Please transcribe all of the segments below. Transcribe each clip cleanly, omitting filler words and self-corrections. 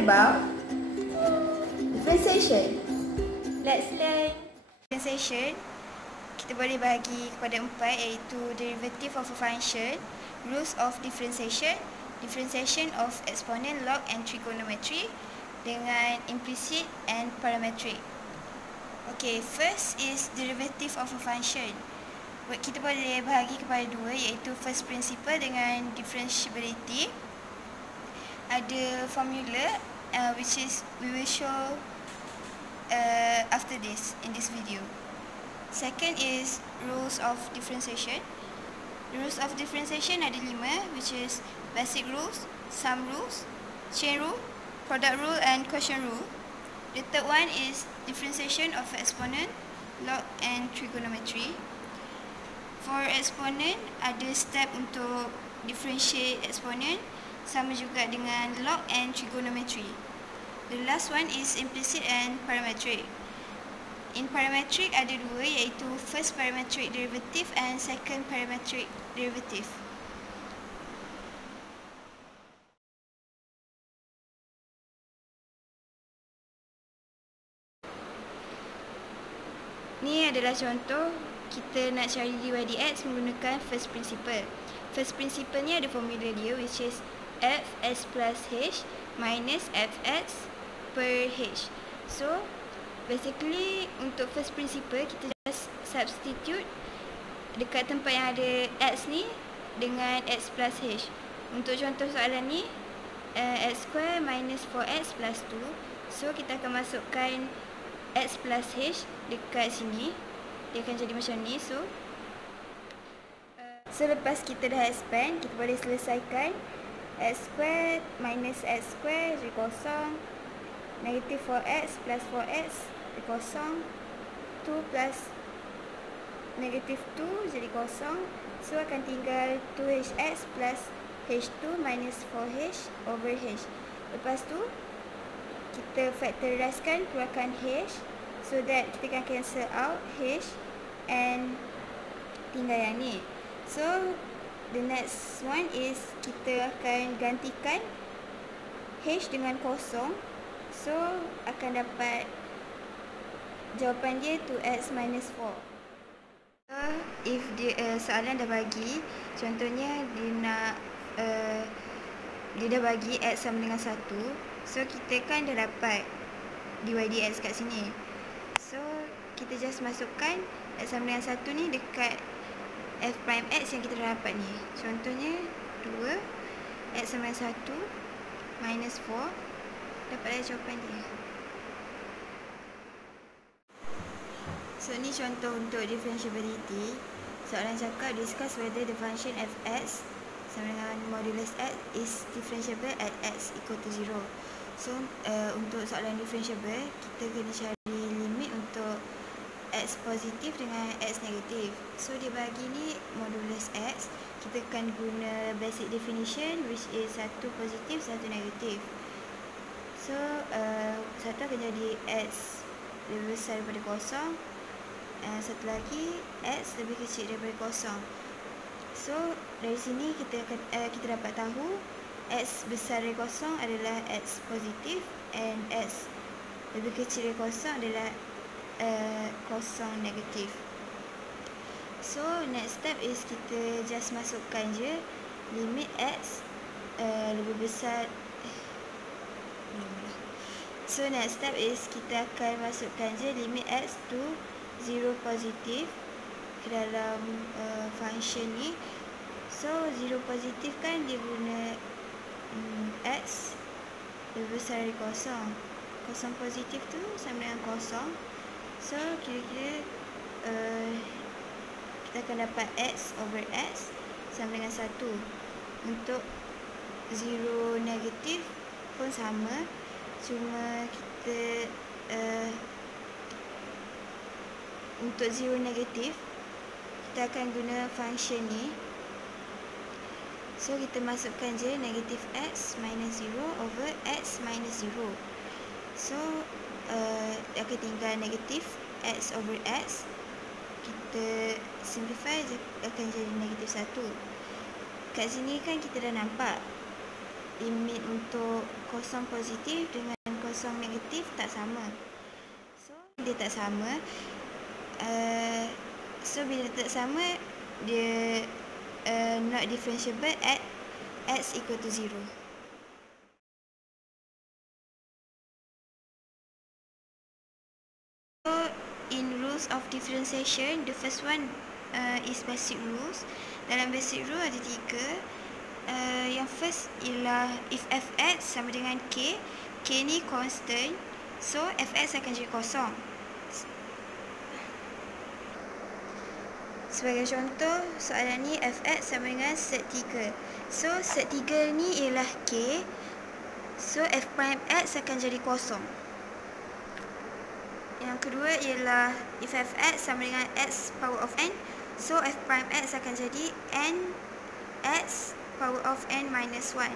about differentiation. Let's learn. Differentiation kita boleh bagi kepada 4, iaitu derivative of a function, rules of differentiation, differentiation of exponent, log and trigonometry, dengan implicit and parametric. Okay, first is derivative of a function. Kita boleh bahagi kepada 2, iaitu first principle dengan differentiability. Ada formula which is we will show after this in this video. Second is rules of differentiation. Rules of differentiation ada 5, which is basic rules, sum rules, chain rule, product rule and quotient rule. The third one is differentiation of exponent, log and trigonometry. For exponent, ada step untuk differentiate exponent, sama juga dengan log and trigonometry. The last one is implicit and parametric. In parametric ada 2, iaitu first parametric derivative and second parametric derivative. Ni adalah contoh kita nak cari dy dx menggunakan first principle. First principle ni ada formula dia, which is fs plus h minus fx per h. So basically untuk first principle kita just substitute dekat tempat yang ada x ni dengan x plus h. Untuk contoh soalan ni x square minus 4x plus 2. So kita akan masukkan x plus h dekat sini. Dia akan jadi macam ni. So selepas kita dah expand, kita boleh selesaikan. X square minus x square jadi kosong. Negative 4x plus 4x jadi kosong. 2 plus negative 2 jadi kosong. So akan tinggal 2hx plus h2 minus 4h over h. Lepas tu kita factorizekan, keluarkan h, so that kita akan cancel out h and tinggal yang ni. So the next one is kita akan gantikan h dengan kosong. So akan dapat jawapan dia 2x minus 4. If dia, soalan dah bagi, contohnya dia dah bagi x sama dengan 1. So kita kan dah dapat dy dx kat sini. So kita just masukkan x sama dengan 1 ni dekat f prime x yang kita dah dapat ni. Contohnya 2 x sama dengan 1 minus 4. Dapatlah jawapan dia. So ni contoh untuk differentiability. Soalan cakap discuss whether the function fx sama dengan modulus x is differentiable at x equal to 0. So untuk soalan differentiable, kita kena cari limit untuk x positif dengan x negatif. So dia bagi ni modulus x, kita akan guna basic definition, which is 1 positif, 1 negatif. So satu akan jadi x lebih besar daripada kosong, satu lagi x lebih kecil daripada kosong. So dari sini kita dapat tahu x besar dari kosong adalah x positif, and x lebih kecil dari kosong adalah kosong negatif. So next step is kita just masukkan je limit x lebih besar. So next step is kita akan masukkan je limit x to 0 positif ke dalam function ni. So 0 positif kan dia guna x lebih besar dari kosong. Kosong positif tu sama dengan kosong. So kira-kira kita akan dapat x over x sama dengan 1. Untuk 0 negatif pun sama, cuma kita untuk 0 negatif kita akan guna function ni. So kita masukkan je negatif x minus 0 over x minus 0. So akan tinggal negatif x over x. Kita simplify akan jadi negatif 1. Kat sini kan kita dah nampak limit untuk kosong positif dengan kosong negatif tak sama. So dia tak sama. So bila tak sama, dia not differentiable at x equal to 0. So in rules of differentiation, the first one is basic rules. Dalam basic rule ada 3. Yang first ialah if fx sama dengan k, k ni constant, so fx akan jadi kosong. Sebagai contoh, soalan ni fx sama dengan set 3. So set 3 ni ialah k, so f prime x akan jadi kosong. Yang kedua ialah if fx sama dengan x power of n, so f prime x akan jadi n x power of n minus 1.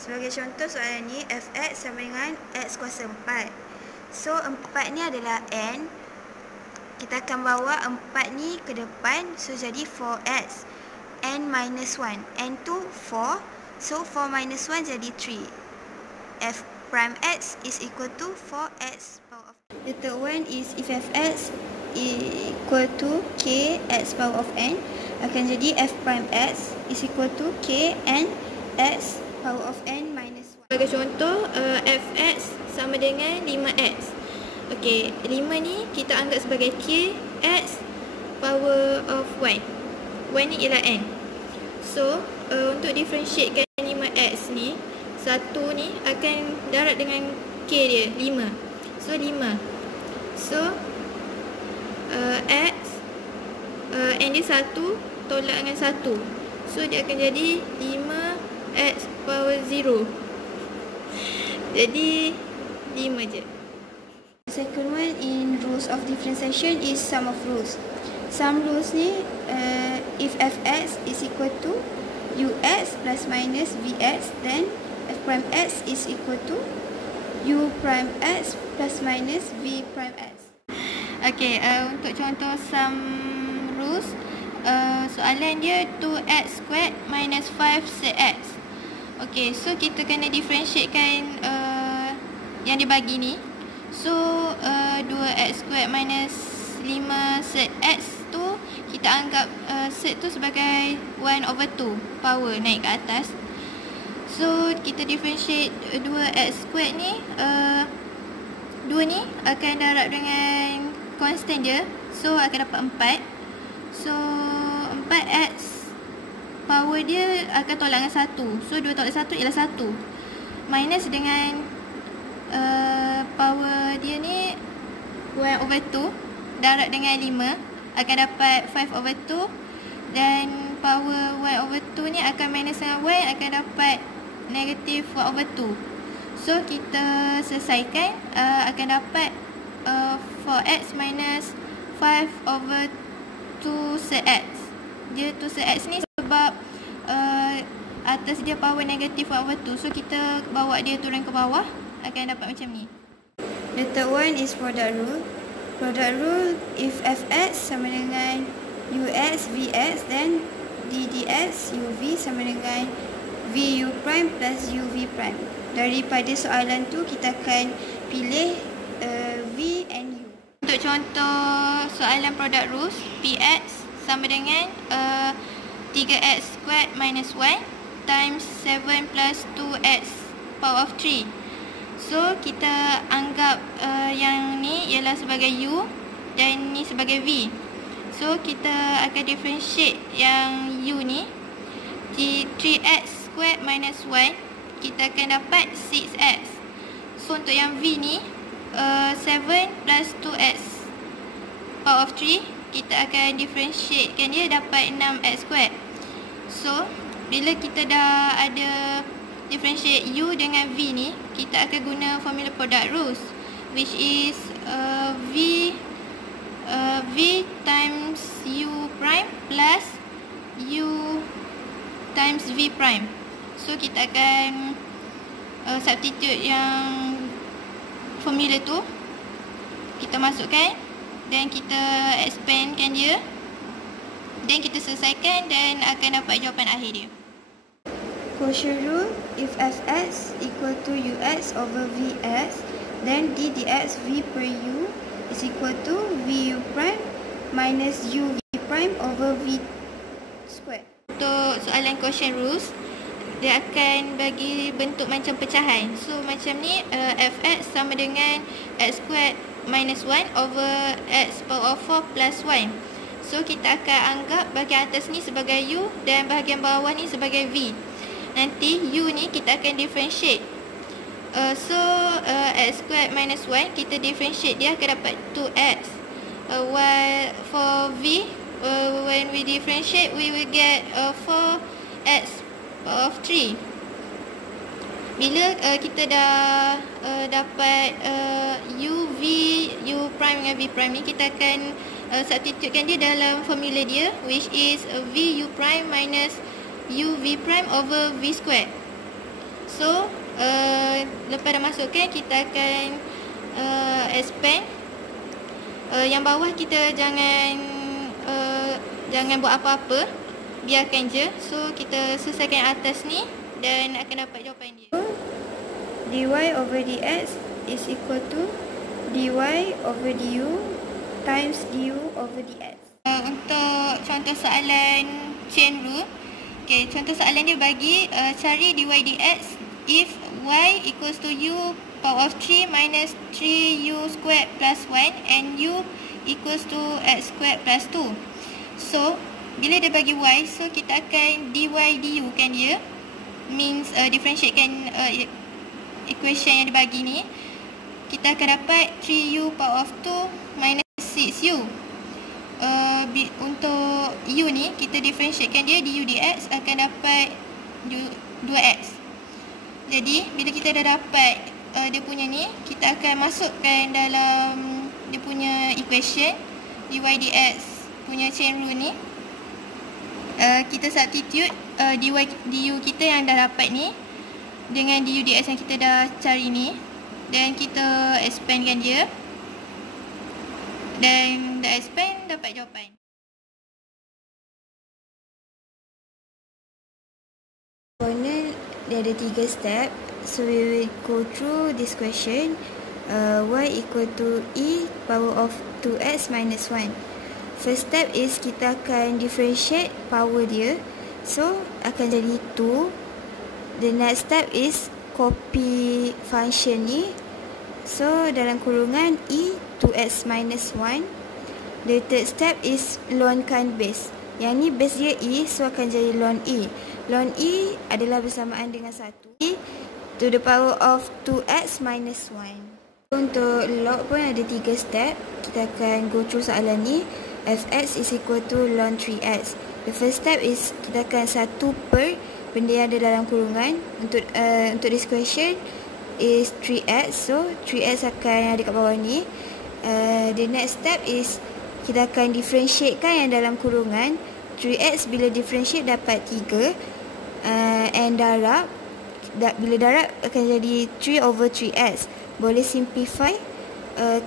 Sebagai contoh soalan ni, fx sama dengan x kuasa 4. So 4 ni adalah n. Kita akan bawa 4 ni ke depan, so jadi 4x n minus 1. N tu 4, so 4 minus 1 jadi 3. F prime x is equal to 4x power of n. The third one is if fx equal to k x power of n, akan jadi f prime x is equal to k n x power of n minus 1. Sebagai contoh, fx sama dengan 5x. Okey, 5 ni kita anggap sebagai k x power of y. Y ni ialah n. So, untuk differentiatekan 5x ni, 1 ni akan darab dengan k dia, 5. So, 5. So, x, n dia 1 tolak dengan 1. So, dia akan jadi 5x power 0. Jadi, 5 je. Second one in rules of differentiation is sum of rules. Sum rules ni, if fx is equal to ux plus minus vx, then f prime x is equal to u prime x plus minus v prime x. Okay, untuk contoh sum rules, soalan dia 2x squared minus 5 set x. Okay, so kita kena differentiatekan yang dibagi ni. So, 2x squared minus 5 set x tu, kita anggap set tu sebagai 1/2 power naik ke atas. So, kita differentiate 2x squared ni, 2 ni akan darab dengan constant dia. So, akan dapat 4. So, 4x power dia akan tolak dengan 1. So, 2 tolak 1 ialah 1. Minus dengan power dia ni 1/2 darab dengan 5 akan dapat 5/2, dan power 1/2 ni akan minus dengan 1 akan dapat negatif 1/2. So kita selesaikan, akan dapat 4x minus 5/2 set x. Dia 2 set x ni sebab atas dia power negatif 1/2. So kita bawa dia turun ke bawah, akan dapat macam ni. The third one is product rule. Product rule, if fx sama dengan ux vx, then ddx uv sama dengan vu prime plus uv prime. Daripada soalan tu kita akan pilih v and u. Untuk contoh soalan product rules, px sama dengan 3x squared minus 1 times 7 plus 2x power of 3. So, kita anggap yang ni ialah sebagai u dan ni sebagai v. So, kita akan differentiate yang u ni. 3x squared minus 1, kita akan dapat 6x. So, untuk yang v ni, 7 plus 2x power of 3, kita akan differentiatekan dia dapat 6x squared. So, bila kita dah ada differentiate u dengan v ni, kita akan guna formula product rules, which is v times u prime plus u times v prime. So kita akan substitute yang formula tu, kita masukkan dan kita expandkan dia, dan kita selesaikan dan akan dapat jawapan akhir dia. quotient rule, if fx equal to ux over vx, then d dx v per u is equal to vu prime minus uv prime over v square. Untuk soalan quotient rules, dia akan bagi bentuk macam pecahan. So macam ni, fx sama dengan x squared minus 1 over x power 4 plus 1. So kita akan anggap bahagian atas ni sebagai u dan bahagian bawah ni sebagai v. Nanti u ni kita akan differentiate. X squared minus 1 kita differentiate, dia akan dapat 2x. While for v, when we differentiate, we will get 4x power of 3. Bila kita dah dapat u prime dengan v prime ni, kita akan substitutekan dia dalam formula dia, which is vu prime minus uv prime over v squared. So lepas dah masukkan, kita akan expand. Yang bawah kita jangan buat apa-apa, biarkan je. So kita selesaikan atas ni dan akan dapat jawapan dia. dy over dx is equal to dy over du times du over dx. Untuk contoh soalan chain rule, okay, contoh soalan dia bagi cari dy dx if y equals to u power of 3 minus 3u squared plus 1 and u equals to x squared plus 2. So bila dia bagi y, so kita akan dy du kan dia, means differentiatekan equation yang dia bagi ni. Kita akan dapat 3u power of 2 minus 6u. Untuk u ni kita differentiatekan dia, du dx akan dapat 2x. Jadi bila kita dah dapat dia punya ni, kita akan masukkan dalam dia punya equation dy dx punya chain rule ni. Kita substitute du kita yang dah dapat ni dengan du dx yang kita dah cari ni, dan kita expandkan dia, dan dah expand dapat jawapan. Dia ada 3 step, so we will go through this question. Y equal to e power of 2x minus 1. First step is kita akan differentiate power dia, so akan jadi 2. The next step is copy function ni, so dalam kurungan e 2x minus 1. The third step is lonkan base. Yang ni base dia e, so akan jadi ln e. Ln e adalah bersamaan dengan 1 e to the power of 2x minus 1. Untuk log pun ada 3 step. Kita akan go through soalan ni. Fx is equal to ln 3x. The first step is kita akan 1 per benda yang ada dalam kurungan. Untuk this question is 3x, so 3x akan ada kat bawah ni. The next step is kita akan differentiatekan yang dalam kurungan. 3x bila differentiate dapat 3, and darab, bila darab akan jadi 3 over 3x. Boleh simplify,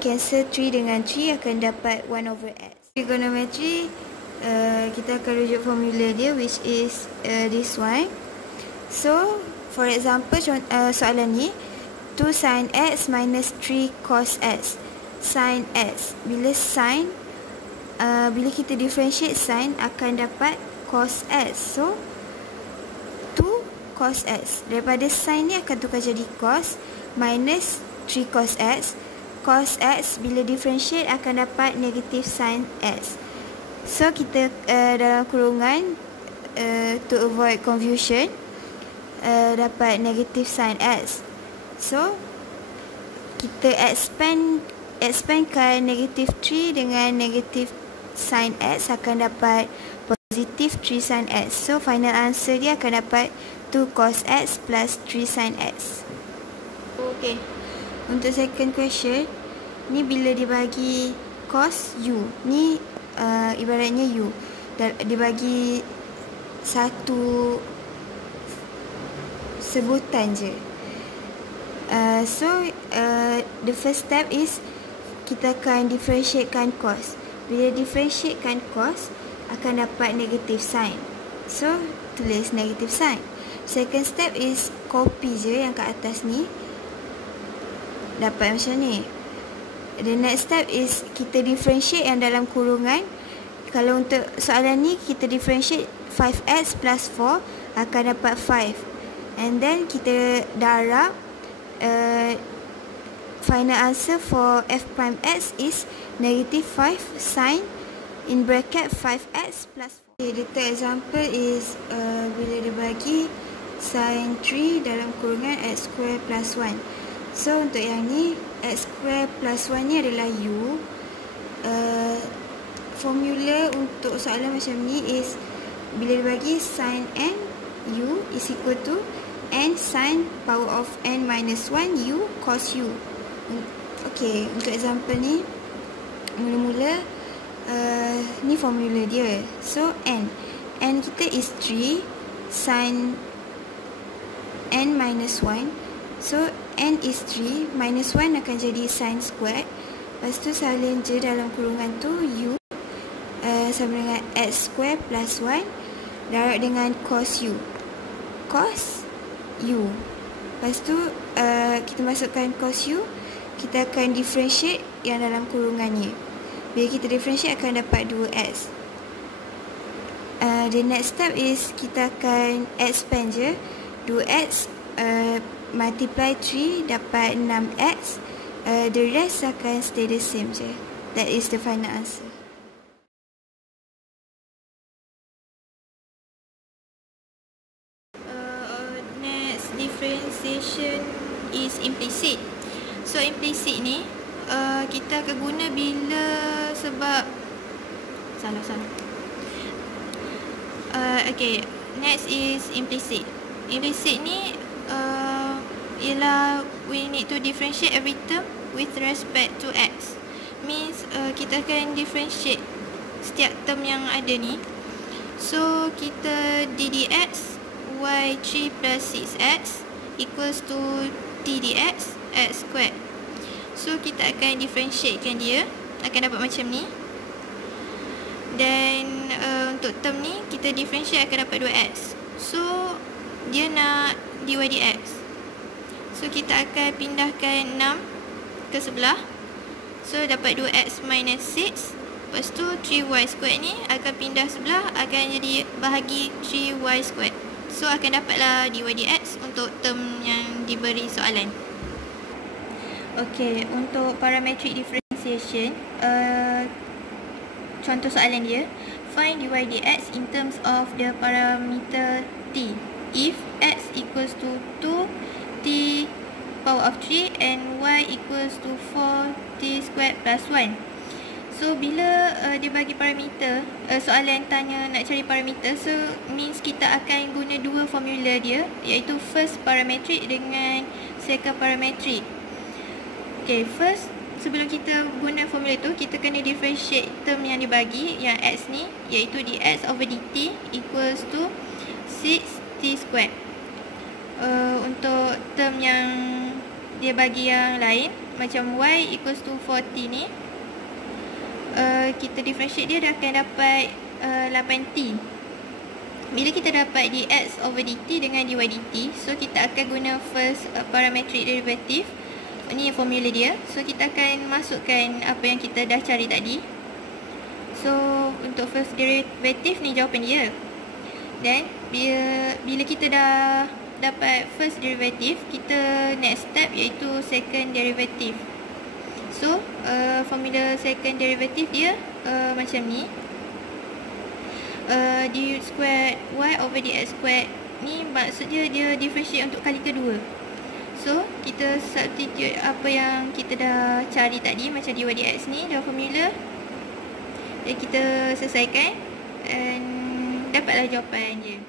cancel 3 dengan 3 akan dapat 1 over x. Trigonometry, kita akan rujuk formula dia, which is this one. So for example, soalan ni 2 sin x minus 3 cos x. Sin x, bila sin, bila kita differentiate sin akan dapat cos x. So 2 cos x, daripada sin ni akan tukar jadi cos, minus 3 cos x. Cos x bila differentiate akan dapat negative sin x. So kita dalam kurungan, to avoid confusion, dapat negative sin x. So kita expandkan negative 3 dengan negative sin x akan dapat positive 3 sin x. So final answer dia akan dapat 2 cos x plus 3 sin x. Okay. Untuk second question, ni bila dibagi cos u, ni ibaratnya u dibagi satu sebutan je. The first step is kita akan differentiatekan cos. Bila differentiatekan cos akan dapat negative sign, so tulis negative sign. Second step is copy je yang kat atas ni, dapat macam ni. The next step is kita differentiate yang dalam kurungan. Kalau untuk soalan ni kita differentiate 5x plus 4 akan dapat 5. And then kita darab final answer for f prime x is negative 5 sin in bracket 5x plus 4. Okay, the third example is bila dia bagi sin 3 dalam kurungan x square plus 1. So untuk yang ni x square plus 1 ni adalah u. Formula untuk soalan macam ni is bila dia bagi sin n u is equal to n sin power of n minus 1 u cos u. Okay, untuk example ni mula-mula ni formula dia. So n kita is 3 sin n minus 1. So n is 3 minus 1 akan jadi sin squared. Lepas tu salin je dalam kurungan tu u sama dengan x square plus 1 darab dengan cos u. Cos u. Lepas tu kita masukkan cos u, kita akan differentiate yang dalam kurungannya. Bila kita differentiate akan dapat 2x. The next step is kita akan expand je. 2x multiply 3 dapat 6x. The rest akan stay the same je. That is the final answer. Next differentiation is implicit. So implicit ni kita akan guna bila sebab salah. Okay, next is implicit. Implicit ni ialah we need to differentiate every term with respect to x. Means kita akan differentiate setiap term yang ada ni. So kita ddx y3 plus 6x equals to t dx x squared. So kita akan differentiatekan dia, akan dapat macam ni. Dan untuk term ni kita differentiate akan dapat 2x. So dia nak dy dx. So kita akan pindahkan 6 ke sebelah. So dapat 2x minus 6. Lepas tu 3y squared ni akan pindah sebelah, akan jadi bahagi 3y squared. So akan dapatlah dy dx untuk term yang diberi soalan. Okay, untuk parametric differentiation, contoh soalan dia, find dy dx in terms of the parameter t if x equals to 2t power of 3 and y equals to 4t squared plus 1. So bila dia bagi parameter, soalan tanya nak cari parameter, so means kita akan guna dua formula dia, iaitu first parametric dengan second parametric. Okay, first sebelum kita guna formula tu, kita kena differentiate term yang dibagi, yang x ni, iaitu dx over dt equals to 6t squared. Untuk term yang dia bagi yang lain, macam y equals to 4t ni, kita differentiate dia akan dapat 8t. Bila kita dapat dx over dt dengan dy dt, so kita akan guna first parametric derivative. Ini formula dia. So kita akan masukkan apa yang kita dah cari tadi. So untuk first derivative ni jawapan dia. Dan bila kita dah dapat first derivative, kita next step iaitu second derivative. So formula second derivative dia macam ni. Du squared y over dx squared ni maksudnya dia differentiate untuk kali kedua. So kita substitute apa yang kita dah cari tadi, macam dy dx ni dalam formula, dan kita selesaikan dan dapatlah jawapan dia.